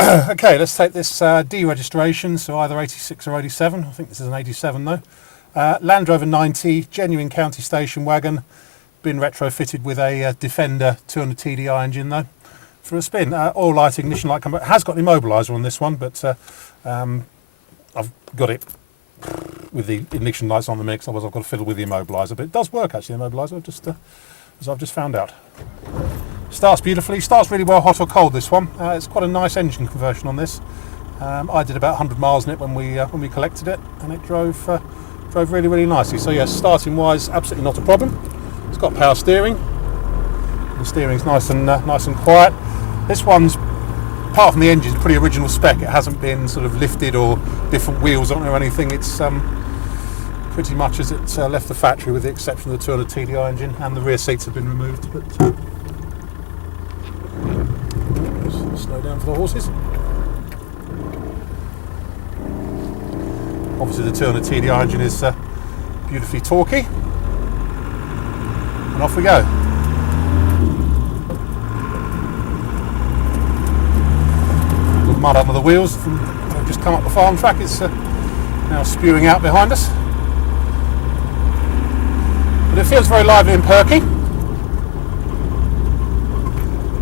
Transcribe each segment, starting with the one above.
Okay, let's take this deregistration, so either 86 or 87. I think this is an 87 though. Land Rover 90, genuine county station wagon, been retrofitted with a Defender 200 TDI engine though, for a spin. Oil light, ignition light, has got an immobiliser on this one, but I've got it with the ignition lights on the mix, otherwise I've got to fiddle with the immobiliser, but it does work actually, the immobiliser, as I've just found out. Starts beautifully, starts really well hot or cold this one. It's quite a nice engine conversion on this. I did about 100 miles in it when we collected it, and it drove really, really nicely. So yes, starting wise, absolutely not a problem. It's got power steering. The steering's nice and quiet. This one's, apart from the engine, pretty original spec. It hasn't been sort of lifted or different wheels on it or anything. It's pretty much as it left the factory, with the exception of the 200 TDI engine, and the rear seats have been removed. But slow down for the horses. Obviously the 200 TDI engine is beautifully torquey, and off we go. A little mud under the wheels from I've just come up the farm track. It's now spewing out behind us, but it feels very lively and perky.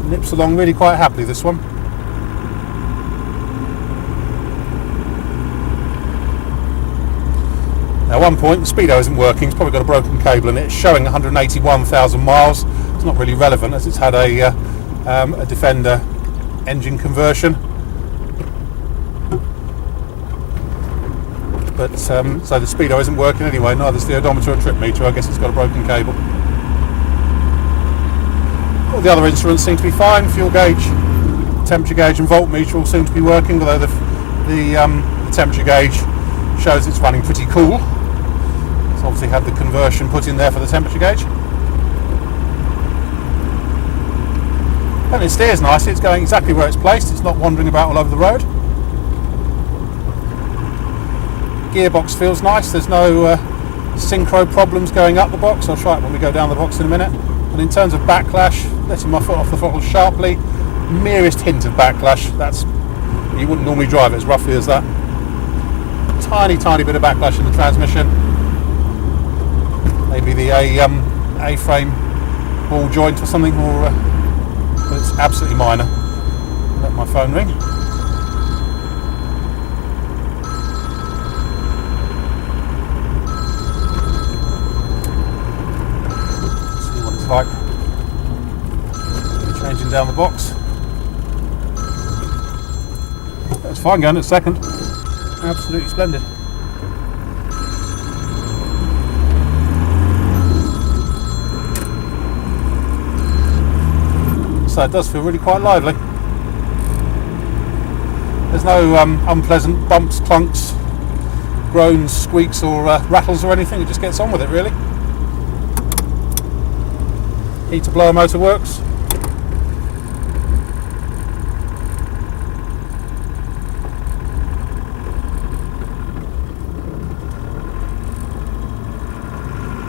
Nips along really quite happily, this one. Now at one point the speedo isn't working, it's probably got a broken cable in it. It's showing 181,000 miles. It's not really relevant as it's had a Defender engine conversion. But so the speedo isn't working anyway, neither is the odometer or trip meter. I guess it's got a broken cable. All the other instruments seem to be fine. Fuel gauge, temperature gauge and voltmeter all seem to be working, although the temperature gauge shows it's running pretty cool. It's obviously had the conversion put in there for the temperature gauge. And it steers nicely, it's going exactly where it's placed, it's not wandering about all over the road. Gearbox feels nice, there's no synchro problems going up the box. I'll try it when we go down the box in a minute. And in terms of backlash, letting my foot off the throttle sharply, merest hint of backlash. That's, you wouldn't normally drive it as roughly as that. Tiny bit of backlash in the transmission. Maybe the A-frame ball joint or something, or but it's absolutely minor. Let my phone ring. See what it's like. Changing down the box. That's fine going at second. Absolutely splendid. So it does feel really quite lively. There's no unpleasant bumps, clunks, groans, squeaks or rattles or anything. It just gets on with it really. Heater blower motor works.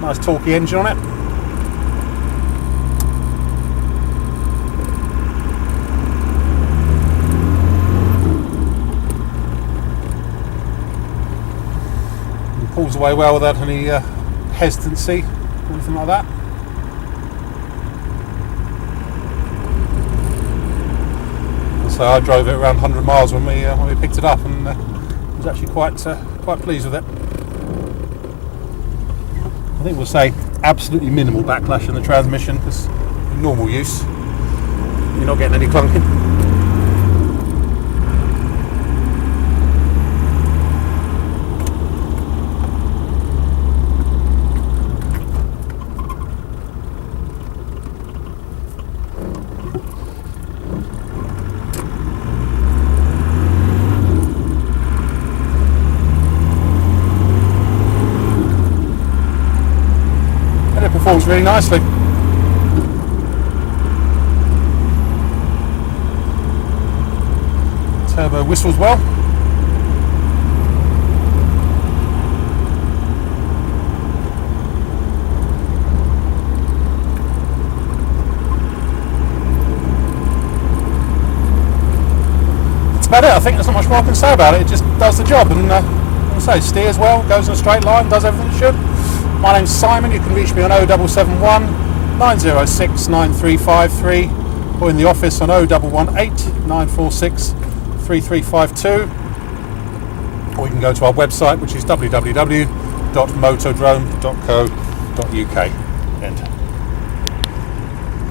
Nice torquey engine on it. And pulls away well without any hesitancy or anything like that. So I drove it around 100 miles when we picked it up, and was actually quite pleased with it. I think we'll say absolutely minimal backlash in the transmission, because in normal use you're not getting any clunking. Performs really nicely. Turbo whistles well. about it. I think there's not much more I can say about it. It just does the job, and as I say, steers well, goes in a straight line, does everything it should. My name's Simon. You can reach me on 0771 906 9353, or in the office on 0118 946 3352, or you can go to our website, which is www.motodrome.co.uk.